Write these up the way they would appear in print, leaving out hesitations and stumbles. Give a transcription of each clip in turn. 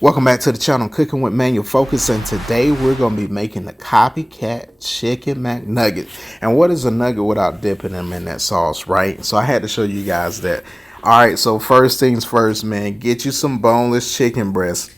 Welcome back to the channel, Cooking with Manual Focus, and today we're going to be making the Copycat Chicken McNugget. And what is a nugget without dipping them in that sauce, right? So I had to show you guys that. Alright, so first things first, man, get you some boneless chicken breast.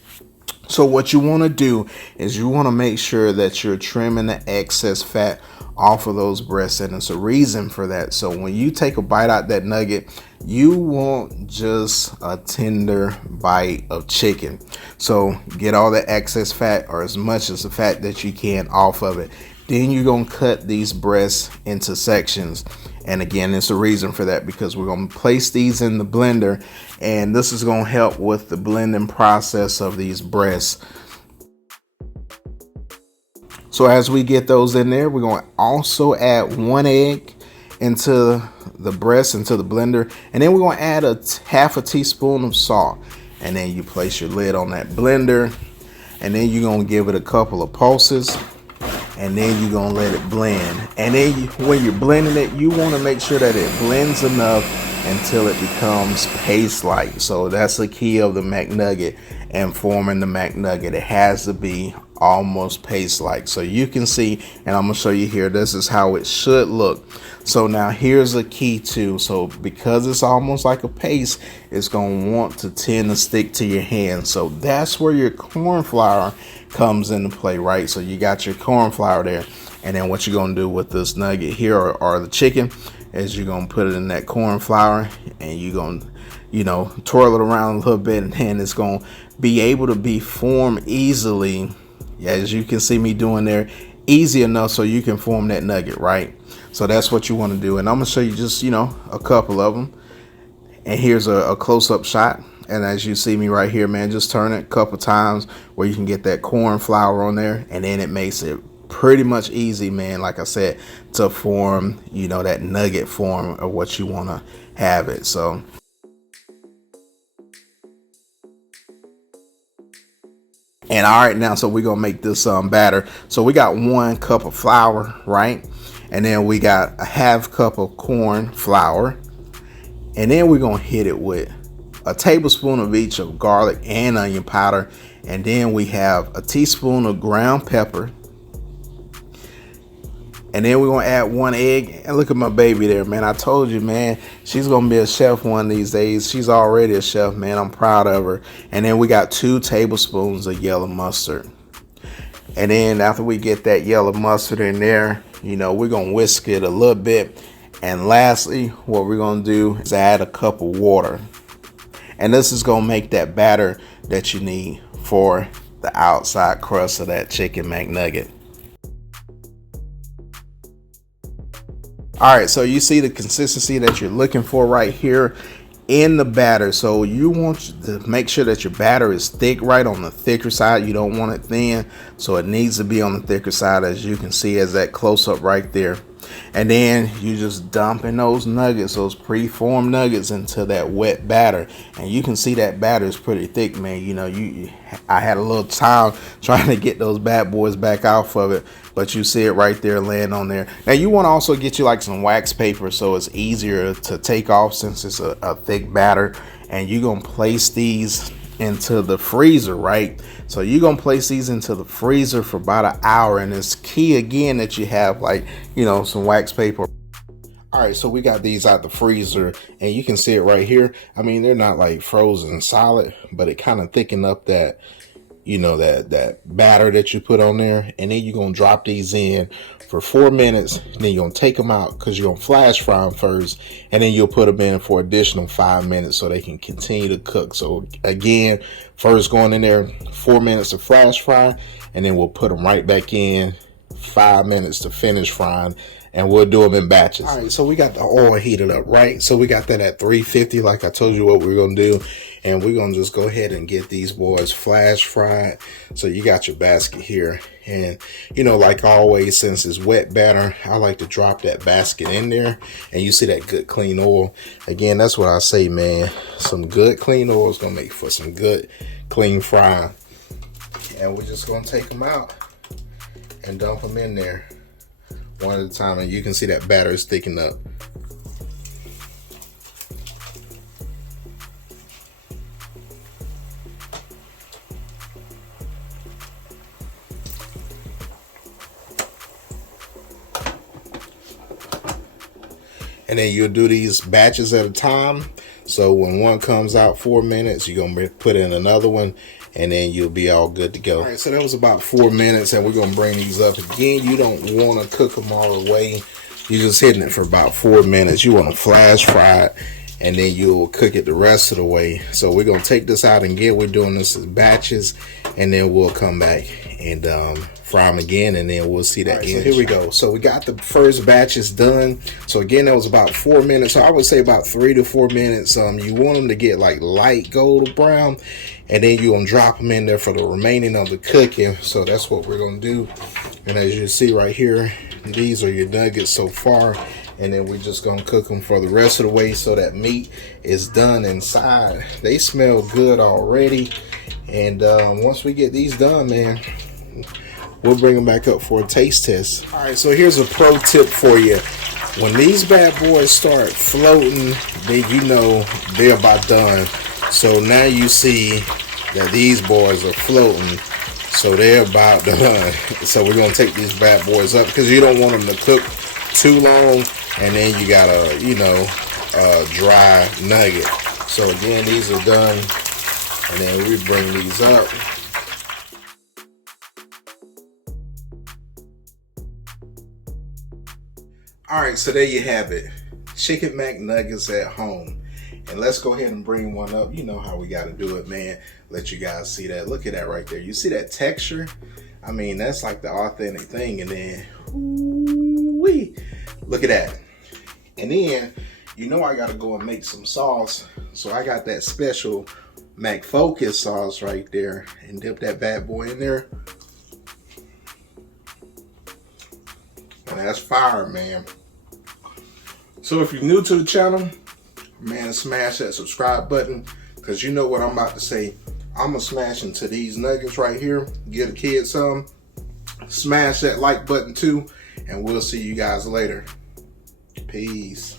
So what you want to do is you want to make sure that you're trimming the excess fat off of those breasts, and there's a reason for that. So when you take a bite out that nugget, you want just a tender bite of chicken. So get all the excess fat, or as much as the fat that you can, off of it. Then you're going to cut these breasts into sections. And again, there's a reason for that, because we're going to place these in the blender, and this is going to help with the blending process of these breasts. So as we get those in there, we're going to also add 1 egg into the breast, into the blender, and then we're going to add half a teaspoon of salt. And then you place your lid on that blender, and then you're going to give it a couple of pulses, and then you're going to let it blend. And then when you're blending it, you want to make sure that it blends enough until it becomes paste-like. So that's the key of the McNugget and forming the McNugget. It has to be almost paste-like. So you can see, and I'm going to show you here, this is how it should look. So now here's a key too. So because it's almost like a paste, it's going to want to tend to stick to your hand. So that's where your corn flour comes into play, right? So you got your corn flour there, and then what you're going to do with this nugget here, or the chicken, is you're going to put it in that corn flour, and you're going to, twirl it around a little bit, and then it's going to be able to be formed easily, as you can see me doing there, easy enough so you can form that nugget, right? So that's what you want to do, and I'm going to show you just, a couple of them. And here's a close-up shot. And as you see me right here, man, just turn it a couple times where you can get that corn flour on there, and then it makes it pretty much easy, man, like I said, to form, that nugget form of what you want to have it. So and all right, now, so we're gonna make this batter. So we got 1 cup of flour, right? And then we got a half cup of corn flour, and then we're gonna hit it with a tablespoon of each of garlic and onion powder, and then we have a teaspoon of ground pepper, and then we're gonna add 1 egg. And look at my baby there, man. I told you, man, she's gonna be a chef one of these days. She's already a chef, man. I'm proud of her. And then we got 2 tablespoons of yellow mustard. And then after we get that yellow mustard in there, we're gonna whisk it a little bit. And lastly, what we're gonna do is add a cup of water. And this is gonna make that batter that you need for the outside crust of that chicken McNugget. All right, so you see the consistency that you're looking for right here in the batter. So you want to make sure that your batter is thick, right on the thicker side. You don't want it thin, so it needs to be on the thicker side, as you can see as that close-up right there. And then you just dumping those nuggets, those pre-formed nuggets, into that wet batter. And you can see that batter is pretty thick, man. I had a little time trying to get those bad boys back off of it, but you see it right there laying on there. Now you want to also get you like some wax paper, so it's easier to take off since it's a thick batter. And you're gonna place these into the freezer, right? So you're gonna place these into the freezer for about an hour, and it's key again that you have some wax paper. All right, so we got these out the freezer, and you can see it right here. I mean, they're not like frozen solid, but it kind of thickened up that that batter that you put on there. And then you're gonna drop these in for 4 minutes, and then you're gonna take them out because you're gonna flash fry them first, and then you'll put them in for additional 5 minutes so they can continue to cook. So again, first going in there 4 minutes to flash fry, and then we'll put them right back in 5 minutes to finish frying, and we'll do them in batches. All right, so we got the oil heated up, right? So we got that at 350, like I told you what we're gonna do. And we're gonna just go ahead and get these boys flash fried. So you got your basket here, and like always, since it's wet batter, I like to drop that basket in there, and you see that good clean oil. Again, that's what I say, man. Some good clean oil is gonna make for some good clean frying. And we're just gonna take them out and dump them in there one at a time, and you can see that batter is thickening up. And then you'll do these batches at a time. So when one comes out 4 minutes, you're going to put in another one, and then you'll be all good to go. All right, so that was about 4 minutes, and we're going to bring these up again. You don't want to cook them all the way. You're just hitting it for about 4 minutes. You want to flash fry it, and then you'll cook it the rest of the way. So we're going to take this out again. We're doing this as batches, and then we'll come back and fry them again, and then we'll see that. Right, so here we go. So we got the first batches done. So again, that was about 4 minutes. So I would say about 3 to 4 minutes. You want them to get like light golden brown, and then you're gonna drop them in there for the remaining of the cooking. So that's what we're gonna do. And as you see right here, these are your nuggets so far, and then we're just gonna cook them for the rest of the way so that meat is done inside. They smell good already, and once we get these done, man, we'll bring them back up for a taste test. All right, so here's a pro tip for you. When these bad boys start floating, then you know they're about done. So now you see that these boys are floating, so they're about done. So we're gonna take these bad boys up because you don't want them to cook too long, and then you got a, you know, dry nugget. So again, these are done, and then we bring these up. All right, so there you have it. Chicken McNuggets at home. And let's go ahead and bring one up. You know how we got to do it, man. Let you guys see that. Look at that right there. You see that texture? I mean, that's like the authentic thing. And then, ooh-wee, look at that. And then, you know I got to go and make some sauce. So I got that special McFocus sauce right there. And dip that bad boy in there. And that's fire, man. So if you're new to the channel, man, smash that subscribe button, because you know what I'm about to say. I'm going to smash into these nuggets right here. Get a kid some. Smash that like button too, and we'll see you guys later. Peace.